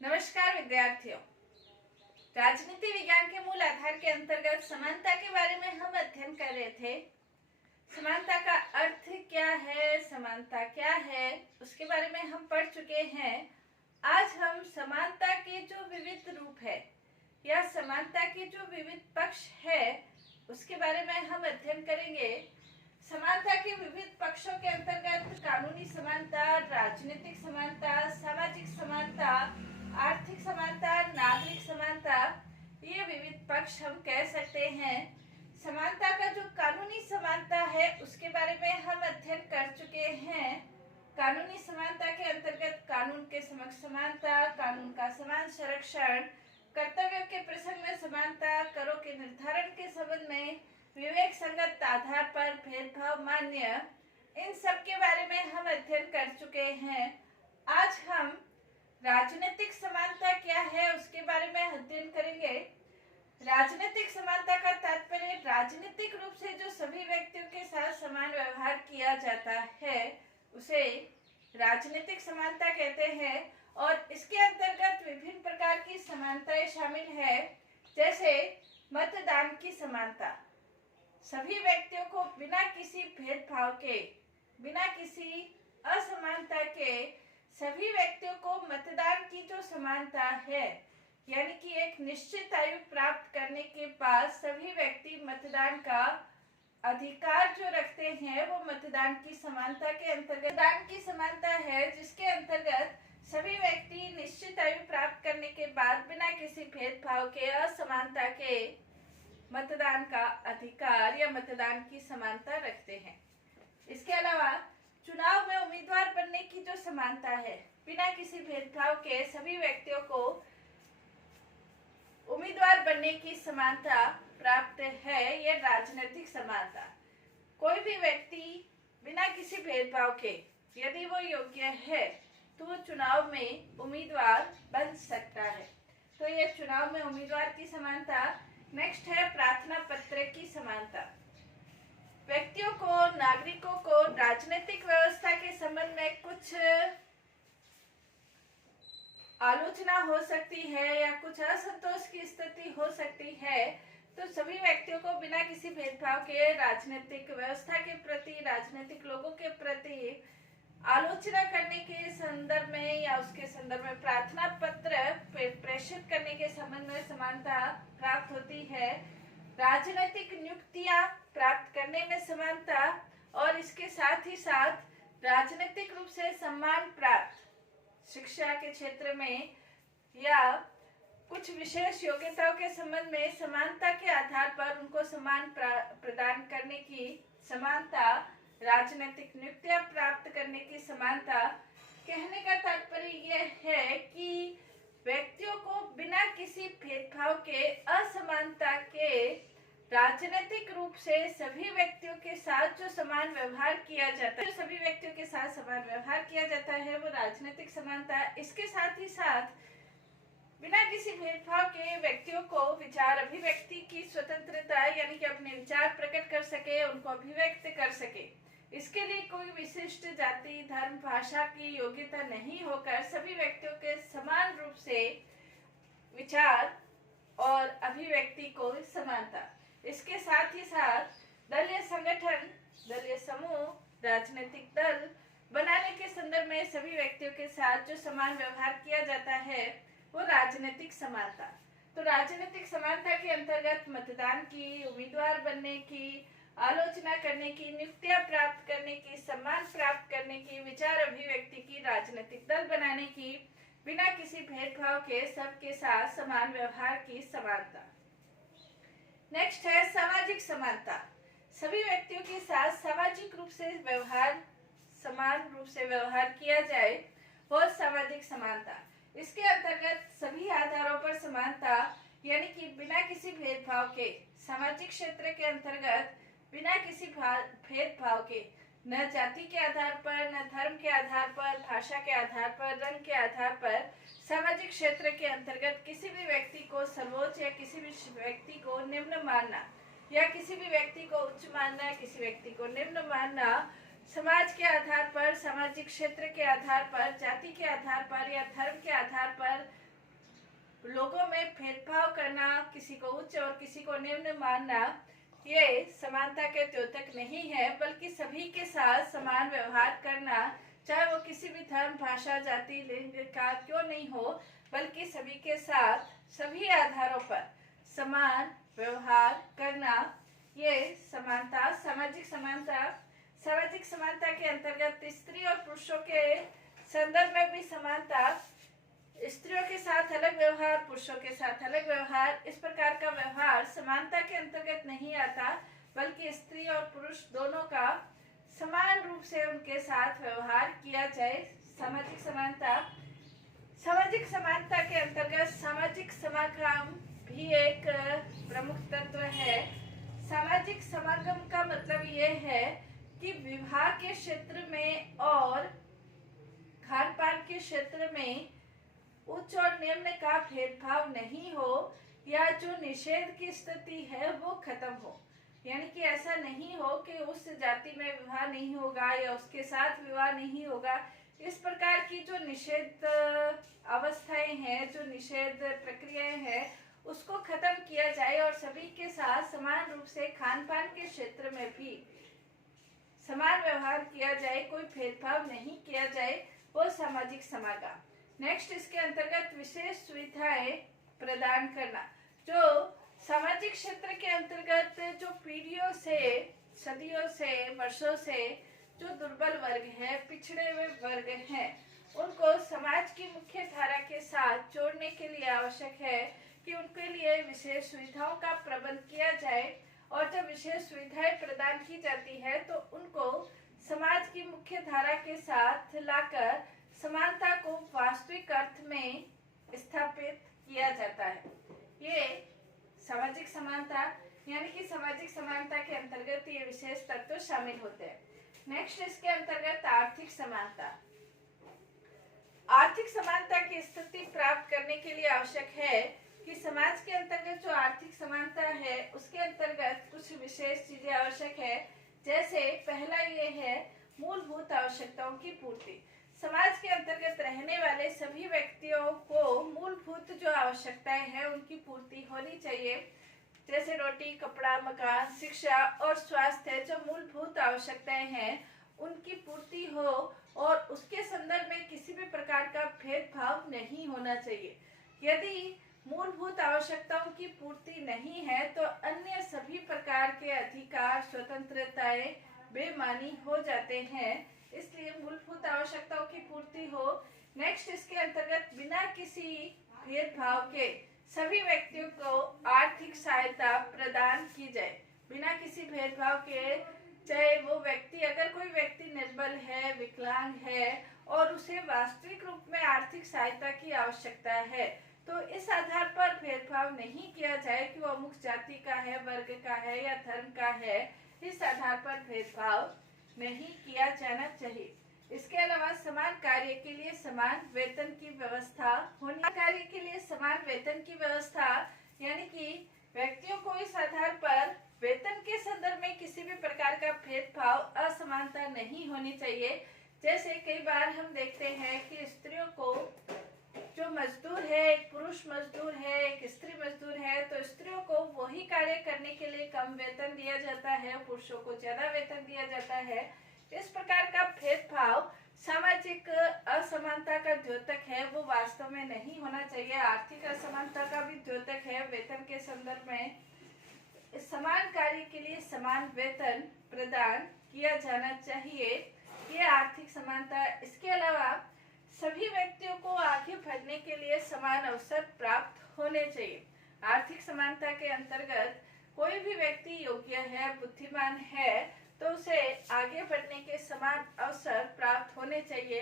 नमस्कार विद्यार्थियों। राजनीति विज्ञान के मूल आधार के अंतर्गत समानता के बारे में हम अध्ययन कर रहे थे। समानता का अर्थ क्या है, समानता क्या है, उसके बारे में हम पढ़ चुके हैं। आज हम समानता के जो विविध रूप है या समानता के जो विविध पक्ष है उसके बारे में हम अध्ययन करेंगे। समानता के विविध पक्षों के अंतर्गत कानूनी समानता, राजनीतिक समानता, सामाजिक समानता, आर्थिक समानता, नागरिक समानता, ये विविध पक्ष हम कह सकते हैं। समानता का जो कानूनी समानता है उसके बारे में हम अध्ययन कर चुके हैं। कानूनी समानता के अंतर्गत कानून के समक्ष समानता, कानून का समान संरक्षण, कर्तव्यों के प्रसंग में समानता, करों के निर्धारण के संबंध में विवेक संगत आधार पर भेदभाव मान्य, इन सब के बारे में हम अध्ययन कर चुके हैं। आज हम राजनीतिक समानता क्या है उसके बारे में अध्ययन करेंगे। राजनीतिक समानता का तात्पर्य राजनीतिक रूप से जो सभी व्यक्तियों के साथ समान व्यवहार किया जाता है उसे राजनीतिक समानता कहते हैं। और इसके अंतर्गत विभिन्न प्रकार की समानताएं शामिल है, जैसे मतदान की समानता। सभी व्यक्तियों को बिना किसी भेदभाव के, बिना किसी असमानता के सभी व्यक्तियों को मतदान की जो समानता है, यानी कि एक निश्चित आयु प्राप्त करने के बाद सभी व्यक्ति मतदान का अधिकार जो रखते हैं वो मतदान की समानता के अंतर्गत मतदान की समानता है, जिसके अंतर्गत सभी व्यक्ति निश्चित आयु प्राप्त करने के बाद बिना किसी भेदभाव के, असमानता के मतदान का अधिकार या मतदान की समानता रखते हैं। इसके अलावा चुनाव में उम्मीदवार बनने की जो समानता है, बिना किसी भेदभाव के सभी व्यक्तियों को उम्मीदवार बनने की समानता प्राप्त है, ये राजनीतिक समानता। कोई भी व्यक्ति बिना किसी भेदभाव के यदि वो योग्य है तो वो चुनाव में उम्मीदवार बन सकता है। तो ये चुनाव में उम्मीदवार की समानता। नेक्स्ट है प्रार्थना पत्र की समानता। व्यक्तियों को, नागरिकों को राजनीतिक व्यवस्था के संबंध में कुछ आलोचना हो सकती है या कुछ असंतोष की स्थिति हो सकती है, तो सभी व्यक्तियों को बिना किसी भेदभाव के राजनीतिक व्यवस्था के प्रति, राजनीतिक लोगों के प्रति आलोचना करने के संदर्भ में या उसके संदर्भ में प्रार्थना पत्र प्रेषित करने के संबंध में समानता प्राप्त होती है। राजनीतिक नियुक्तियां प्राप्त करने में समानता, और इसके साथ ही साथ राजनीतिक रूप से सम्मान प्राप्त, शिक्षा के क्षेत्र में या कुछ विशेष योग्यताओं के संबंध में समानता के आधार पर उनको सम्मान प्रदान करने की समानता, राजनीतिक नियुक्तियां प्राप्त करने की समानता। कहने का तात्पर्य यह है कि व्यक्तियों को बिना किसी भेदभाव के, असमानता के राजनीतिक रूप से सभी व्यक्तियों के साथ जो समान व्यवहार किया जाता है, जो सभी व्यक्तियों के साथ समान व्यवहार किया जाता है वो राजनीतिक समानता। इसके साथ ही साथ बिना किसी भेदभाव के व्यक्तियों को विचार अभिव्यक्ति की स्वतंत्रता, यानी कि अपने विचार प्रकट कर सके, उनको अभिव्यक्त कर सके। इसके लिए कोई विशिष्ट जाति, धर्म, भाषा की योग्यता नहीं होकर सभी व्यक्तियों के समान रूप से विचार और अभिव्यक्ति को समानता। इसके साथ ही साथ दलीय संगठन, दलीय समूह, राजनीतिक दल बनाने के संदर्भ में सभी व्यक्तियों के साथ जो समान व्यवहार किया जाता है वो राजनीतिक समानता। तो राजनीतिक समानता के अंतर्गत मतदान की, उम्मीदवार बनने की, आलोचना करने की, नियुक्तियां प्राप्त करने की, सम्मान प्राप्त करने की, विचार अभिव्यक्ति की, राजनीतिक दल बनाने की, बिना किसी भेदभाव के सबके साथ समान व्यवहार की समानता। नेक्स्ट है सामाजिक समानता। सभी व्यक्तियों के साथ सामाजिक रूप से व्यवहार, समान रूप से व्यवहार किया जाए, वो सामाजिक समानता। इसके अंतर्गत सभी आधारों पर समानता, यानी कि बिना किसी भेदभाव के, सामाजिक क्षेत्र के अंतर्गत बिना किसी भेदभाव के, न जाति के आधार पर, न धर्म के आधार पर, भाषा के आधार पर, रंग के आधार पर, सामाजिक क्षेत्र के अंतर्गत किसी भी व्यक्ति को सर्वोच्च या किसी भी व्यक्ति को निम्न मानना, या किसी भी व्यक्ति को उच्च मानना, किसी व्यक्ति को निम्न मानना, समाज के आधार पर, सामाजिक क्षेत्र के आधार पर, जाति के आधार पर या धर्म के आधार पर लोगों में भेदभाव करना, किसी को उच्च और किसी को निम्न मानना, ये समानता के द्योतक नहीं है, बल्कि सभी के साथ समान व्यवहार करना, चाहे वो किसी भी धर्म, भाषा, जाति, लिंग का क्यों नहीं हो, बल्कि सभी के साथ सभी आधारों पर समान व्यवहार करना, ये समानता। सामाजिक समानता के अंतर्गत स्त्री और पुरुषों के संदर्भ में भी समानता, स्त्रियों के साथ अलग व्यवहार, पुरुषों के साथ अलग व्यवहार, इस प्रकार का व्यवहार समानता के अंतर्गत नहीं आता, बल्कि स्त्री और पुरुष दोनों का समान रूप से उनके साथ व्यवहार किया जाए। सामाजिक समानता के अंतर्गत सामाजिक समागम भी एक प्रमुख तत्व है। सामाजिक समागम का मतलब ये है कि विवाह के क्षेत्र में और खान पान के क्षेत्र में उच्च और निम्न का भेदभाव नहीं हो, या जो निषेध की स्थिति है वो खत्म हो। यानी कि ऐसा नहीं हो कि उस जाति में विवाह नहीं होगा या उसके साथ विवाह नहीं होगा। इस प्रकार की जो निषेध अवस्थाएं हैं, जो निषेध प्रक्रियाएं हैं, उसको खत्म किया जाए और सभी के साथ समान रूप से खान पान के क्षेत्र में भी समान व्यवहार किया जाए, कोई भेदभाव नहीं किया जाए, वो सामाजिक समागम। नेक्स्ट, इसके अंतर्गत विशेष सुविधाएं प्रदान करना। जो सामाजिक क्षेत्र के अंतर्गत जो पीढ़ियों से, सदियों से, वर्षों से जो दुर्बल वर्ग है, पिछड़े हुए वर्ग हैं, उनको समाज की मुख्य धारा के साथ जोड़ने के लिए आवश्यक है कि उनके लिए विशेष सुविधाओं का प्रबंध किया जाए। और जब विशेष सुविधाएं प्रदान की जाती है तो उनको समाज की मुख्य धारा के साथ लाकर समानता को वास्तविक अर्थ में स्थापित किया जाता है। ये सामाजिक समानता, यानी कि सामाजिक समानता के अंतर्गत ये विशेष तत्व शामिल होते हैं। नेक्स्ट, इसके अंतर्गत आर्थिक समानता। आर्थिक समानता की स्थिति प्राप्त करने के लिए आवश्यक है कि समाज के अंतर्गत जो आर्थिक समानता है उसके अंतर्गत कुछ विशेष चीजें आवश्यक है। जैसे पहला ये है मूलभूत आवश्यकताओं की पूर्ति। समाज के अंतर्गत रहने वाले सभी व्यक्तियों को मूलभूत जो आवश्यकताएं हैं उनकी पूर्ति होनी चाहिए। जैसे रोटी, कपड़ा, मकान, शिक्षा और स्वास्थ्य, जो मूलभूत आवश्यकताएं हैं उनकी पूर्ति हो और उसके संदर्भ में किसी भी प्रकार का भेदभाव नहीं होना चाहिए। यदि मूलभूत आवश्यकताओं की पूर्ति नहीं है तो अन्य सभी प्रकार के अधिकार, स्वतंत्रताएं बेमानी हो जाते हैं, इसलिए मूलभूत आवश्यकताओं की पूर्ति हो। नेक्स्ट, इसके अंतर्गत बिना किसी भेदभाव के सभी व्यक्तियों को आर्थिक सहायता प्रदान की जाए। बिना किसी भेदभाव के, चाहे वो व्यक्ति, अगर कोई व्यक्ति निर्बल है, विकलांग है और उसे वास्तविक रूप में आर्थिक सहायता की आवश्यकता है, तो इस आधार पर भेदभाव नहीं किया जाए कि वो अमुक जाति का है, वर्ग का है या धर्म का है। इस आधार पर भेदभाव नहीं किया जाना चाहिए। इसके अलावा समान कार्य के लिए समान वेतन की व्यवस्था होनी। कार्य के लिए समान वेतन की व्यवस्था, यानी कि व्यक्तियों को इस आधार पर वेतन के संदर्भ में किसी भी प्रकार का भेदभाव, असमानता नहीं होनी चाहिए। जैसे कई बार हम देखते हैं कि स्त्रियों को, जो मजदूर है, एक पुरुष मजदूर है, एक स्त्री मजदूर है, तो स्त्रियों को वही कार्य करने के लिए कम वेतन दिया जाता है, पुरुषों को ज्यादा वेतन दिया जाता है। इस प्रकार का भेदभाव सामाजिक असमानता का द्योतक है, वो वास्तव में नहीं होना चाहिए। आर्थिक असमानता का भी द्योतक है। वेतन के संदर्भ में समान कार्य के लिए समान वेतन प्रदान किया जाना चाहिए, ये आर्थिक समानता। इसके अलावा सभी व्यक्तियों को आगे बढ़ने के लिए समान अवसर प्राप्त होने चाहिए। आर्थिक समानता के अंतर्गत कोई भी व्यक्ति योग्य है, बुद्धिमान है, तो उसे आगे बढ़ने के समान अवसर प्राप्त होने चाहिए।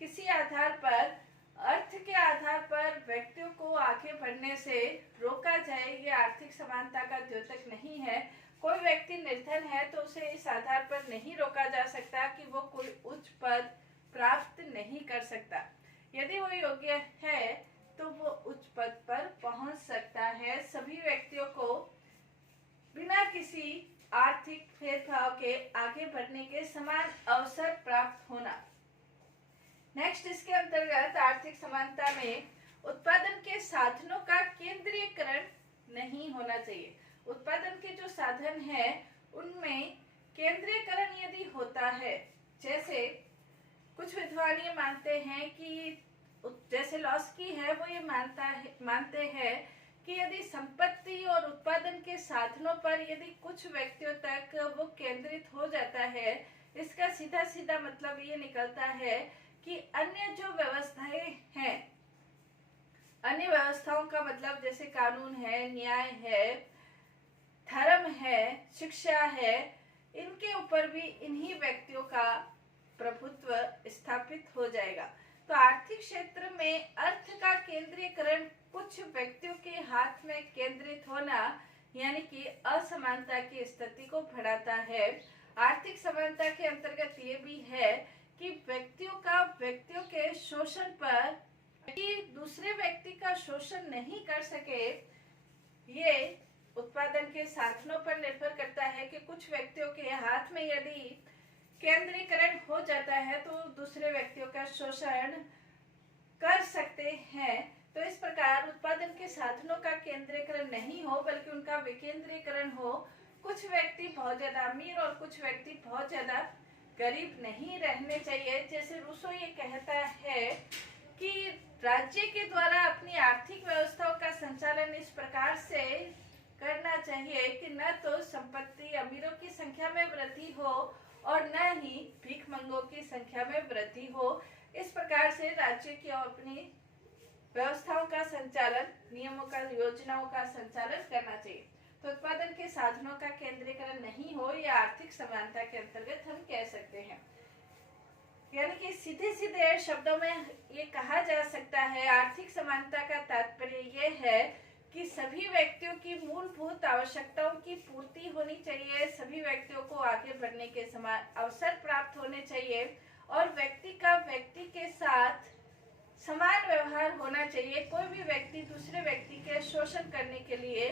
किसी आधार पर, अर्थ के आधार पर व्यक्तियों को आगे बढ़ने से रोका जाए, ये आर्थिक समानता का द्योतक नहीं है। कोई व्यक्ति निर्धन है तो उसे इस आधार पर नहीं रोका जा सकता कि वो कोई उच्च पद प्राप्त नहीं कर सकता। यदि वो योग्य है तो वो उच्च पद पर पहुंच सकता है। सभी व्यक्तियों को बिना किसी आर्थिक भेदभाव के आगे बढ़ने के समान अवसर प्राप्त होना। नेक्स्ट, इसके अंतर्गत आर्थिक समानता में उत्पादन के साधनों का केंद्रीयकरण नहीं होना चाहिए। उत्पादन के जो साधन है उनमें केंद्रीयकरण यदि होता है, जैसे कुछ विद्वान ये मानते हैं कि जैसे लॉस्की है वो ये मानते हैं कि यदि संपत्ति और उत्पादन के साधनों पर यदि कुछ व्यक्तियों तक वो केंद्रित हो जाता है, इसका सीधा सीधा मतलब ये निकलता है कि अन्य जो व्यवस्थाएं हैं, अन्य व्यवस्थाओं का मतलब जैसे कानून है, न्याय है, धर्म है, शिक्षा है, इनके ऊपर भी इन्हीं व्यक्तियों का प्रभुत्व स्थापित हो जाएगा। तो आर्थिक क्षेत्र में अर्थ का केंद्रीयकरण कुछ व्यक्तियों के हाथ में केंद्रित होना यानी कि असमानता की स्थिति को बढ़ाता है। आर्थिक समानता के अंतर्गत ये भी है कि व्यक्तियों के शोषण पर कि दूसरे व्यक्ति का शोषण नहीं कर सके, ये उत्पादन के साधनों पर निर्भर करता है कि कुछ व्यक्तियों के हाथ में यदि केंद्रीकरण हो जाता है तो दूसरे व्यक्तियों का शोषण कर सकते हैं। तो इस प्रकार उत्पादन के साधनों का केंद्रीकरण नहीं हो बल्कि उनका विकेंद्रीकरण हो। कुछ व्यक्ति बहुत ज्यादा अमीर और कुछ व्यक्ति बहुत ज्यादा गरीब नहीं रहने चाहिए। जैसे रूसो ये कहता है कि राज्य के द्वारा अपनी आर्थिक व्यवस्थाओं का संचालन इस प्रकार से करना चाहिए कि न तो संपत्ति अमीरों की संख्या में वृद्धि हो और न ही भीखमंगों की संख्या में वृद्धि हो। इस प्रकार से राज्य की अपनी व्यवस्थाओं का संचालन, नियमों का, योजनाओं का संचालन करना चाहिए। तो उत्पादन के साधनों का केंद्रीकरण नहीं हो या आर्थिक समानता के अंतर्गत हम कह सकते हैं। यानी कि सीधे सीधे शब्दों में ये कहा जा सकता है, आर्थिक समानता का तात्पर्य ये है कि सभी व्यक्तियों की मूलभूत आवश्यकताओं की पूर्ति होनी चाहिए, सभी व्यक्तियों को आगे बढ़ने के समान अवसर प्राप्त होने चाहिए और व्यक्ति का व्यक्ति के साथ समान व्यवहार होना चाहिए। कोई भी व्यक्ति दूसरे व्यक्ति के शोषण करने के लिए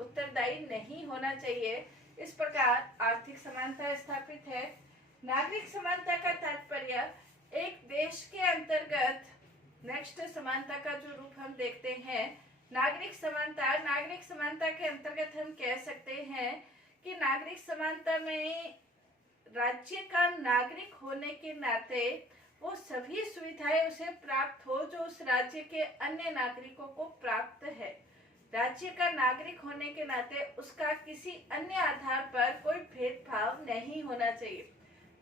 उत्तरदायी नहीं होना चाहिए। इस प्रकार आर्थिक समानता स्थापित है। नागरिक समानता का तात्पर्य एक देश के अंतर्गत नेक्स्ट समानता का जो रूप हम देखते हैं नागरिक समानता के अंतर्गत हम कह सकते हैं कि नागरिक समानता में राज्य का नागरिक होने के नाते वो सभी सुविधाएं उसे प्राप्त हो जो उस राज्य के अन्य नागरिकों को प्राप्त है। राज्य का नागरिक होने के नाते उसका किसी अन्य आधार पर कोई भेदभाव नहीं होना चाहिए।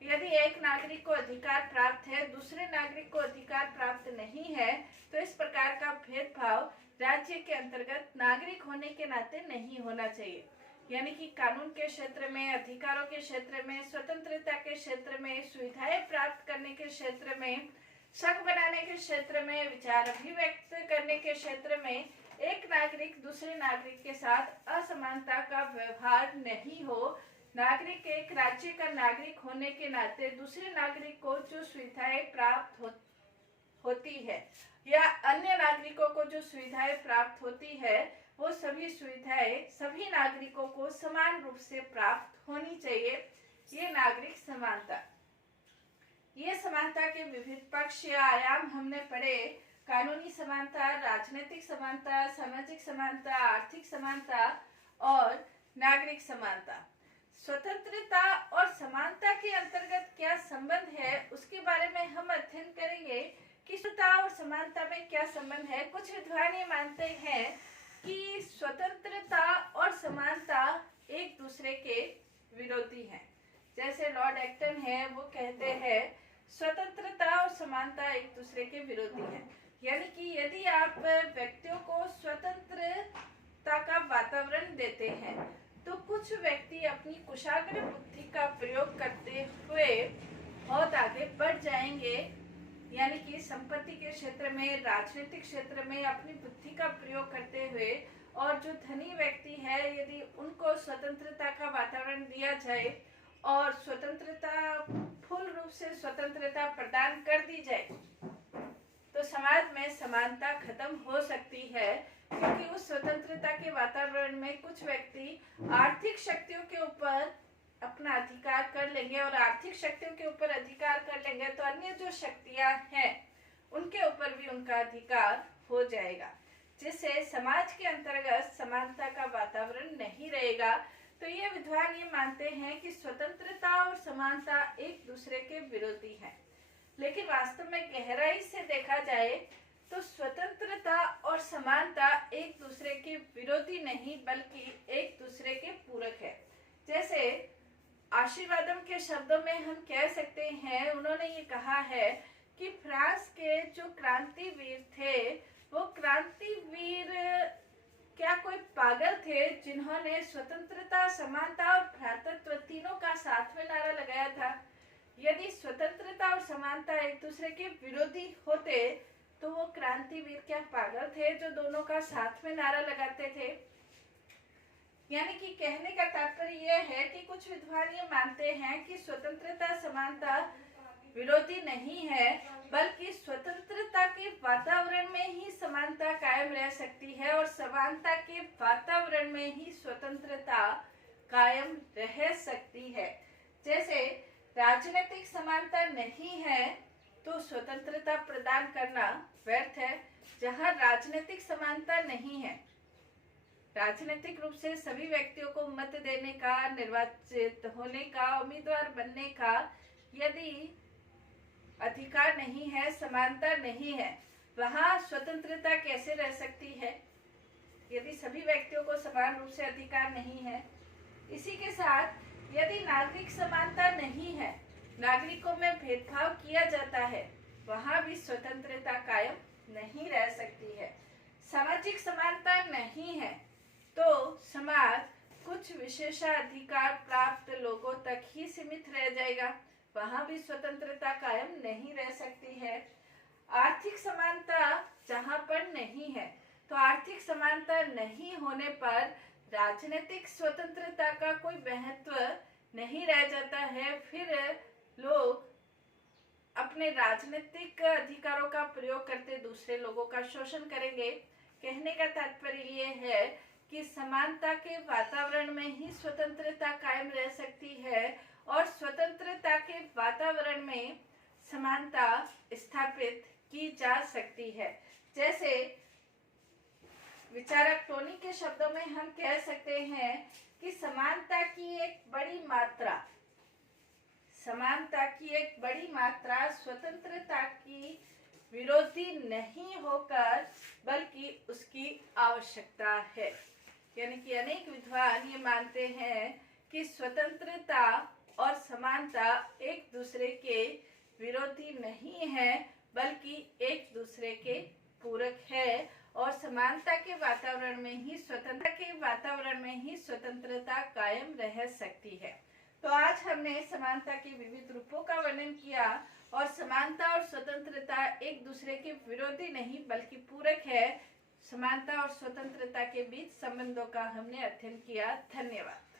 यदि एक नागरिक को अधिकार प्राप्त है, दूसरे नागरिक को अधिकार प्राप्त नहीं है, तो इस प्रकार का भेदभाव राज्य के अंतर्गत नागरिक होने के नाते नहीं होना चाहिए। यानी कि कानून के क्षेत्र में, अधिकारों के क्षेत्र में, स्वतंत्रता के क्षेत्र में, सुविधाएं प्राप्त करने के क्षेत्र में, संघ बनाने के क्षेत्र में, विचार अभिव्यक्त करने के क्षेत्र में एक नागरिक दूसरे नागरिक के साथ असमानता का व्यवहार नहीं हो। नागरिक एक राज्य का नागरिक होने के नाते दूसरे नागरिक को जो सुविधाएं प्राप्त होती है या अन्य नागरिकों को जो सुविधाएं प्राप्त होती है वो सभी सुविधाएं सभी नागरिकों को समान रूप से प्राप्त होनी चाहिए। ये नागरिक समानता, ये समानता के विविध पक्ष या आयाम हमने पढ़े। कानूनी समानता, राजनीतिक समानता, सामाजिक समानता, आर्थिक समानता और नागरिक समानता। स्वतंत्रता और समानता के अंतर्गत क्या संबंध है उसके बारे में हम अध्ययन करेंगे कि स्वतंत्रता और समानता में क्या संबंध है। कुछ विद्वान ये मानते हैं कि स्वतंत्रता और समानता एक दूसरे के विरोधी हैं। जैसे लॉर्ड एक्टन है वो कहते हैं स्वतंत्रता और समानता एक दूसरे के विरोधी हैं। यानी कि यदि आप व्यक्तियों को स्वतंत्रता का वातावरण देते हैं तो कुछ व्यक्ति अपनी कुशाग्र बुद्धि का प्रयोग करते हुए बहुत आगे बढ़ जाएंगे। यानी कि संपत्ति के क्षेत्र में, राजनीतिक क्षेत्र में अपनी बुद्धि का प्रयोग करते हुए, और जो धनी व्यक्ति है यदि उनको स्वतंत्रता का वातावरण दिया जाए और स्वतंत्रता फुल रूप से स्वतंत्रता प्रदान कर दी जाए तो समाज में समानता खत्म हो सकती है। क्योंकि उस स्वतंत्रता के वातावरण में कुछ व्यक्ति आर्थिक शक्तियों के ऊपर अपना अधिकार कर लेंगे और आर्थिक शक्तियों के ऊपर अधिकार कर लेंगे तो अन्य जो शक्तियां हैं उनके ऊपर भी उनका अधिकार हो जाएगा, जिससे समाज के अंतर्गत समानता का वातावरण नहीं रहेगा। तो ये विद्वान ये मानते हैं कि स्वतंत्रता और समानता एक दूसरे के विरोधी हैं, लेकिन वास्तव में गहराई से देखा जाए तो स्वतंत्रता और समानता एक दूसरे के विरोधी नहीं बल्कि एक दूसरे के पूरक है। जैसे आशीर्वादम के शब्दों में हम कह सकते हैं, उन्होंने ये कहा है कि फ्रांस के जो क्रांतिवीर थे वो क्रांतिवीर क्या कोई पागल थे जिन्होंने स्वतंत्रता, समानता और भ्रातृत्व तीनों का साथ में नारा लगाया था। यदि स्वतंत्रता और समानता एक दूसरे के विरोधी होते तो वो क्रांतिवीर क्या पागल थे जो दोनों का साथ में नारा लगाते थे? यानी कि कहने का तात्पर्य यह है कि कुछ विद्वान ये मानते हैं कि स्वतंत्रता, समानता विरोधी नहीं है, बल्कि स्वतंत्रता के वातावरण में ही समानता कायम रह सकती है और समानता के वातावरण में ही स्वतंत्रता कायम रह सकती है। जैसे राजनीतिक समानता नहीं है तो स्वतंत्रता प्रदान करना व्यर्थ है। जहां राजनीतिक समानता नहीं है, राजनीतिक रूप से सभी व्यक्तियों को मत देने का, निर्वाचित होने का, उम्मीदवार बनने का यदि अधिकार नहीं है, समानता नहीं है, वहां स्वतंत्रता कैसे रह सकती है यदि सभी व्यक्तियों को समान रूप से अधिकार नहीं है। इसी के साथ यदि नागरिक समानता नहीं है, नागरिकों में भेदभाव किया जाता है, वहां भी स्वतंत्रता कायम नहीं रह सकती है। सामाजिक समानता नहीं है तो समाज कुछ विशेषाधिकार प्राप्त लोगों तक ही सीमित रह जाएगा, वहां भी स्वतंत्रता कायम नहीं रह सकती है। आर्थिक समानता जहां पर नहीं है तो आर्थिक समानता नहीं होने पर राजनीतिक स्वतंत्रता का कोई महत्व नहीं रह जाता है। फिर लोग अपने राजनीतिक अधिकारों का प्रयोग करते दूसरे लोगों का शोषण करेंगे। कहने का तात्पर्य ये है कि समानता के वातावरण में ही स्वतंत्रता कायम रह सकती है और स्वतंत्रता के वातावरण में समानता स्थापित की जा सकती है। जैसे विचारक टोनी के शब्दों में हम कह सकते हैं कि समानता की एक बड़ी मात्रा स्वतंत्रता की विरोधी नहीं होकर बल्कि उसकी आवश्यकता है। यानी कि अनेक विद्वान ये मानते हैं कि स्वतंत्रता और समानता एक दूसरे के विरोधी नहीं है बल्कि एक दूसरे के पूरक है और समानता के वातावरण में ही स्वतंत्रता कायम रह सकती है। तो आज हमने समानता के विविध रूपों का वर्णन किया और समानता और स्वतंत्रता एक दूसरे के विरोधी नहीं बल्कि पूरक है। समानता और स्वतंत्रता के बीच संबंधों का हमने अध्ययन किया। धन्यवाद।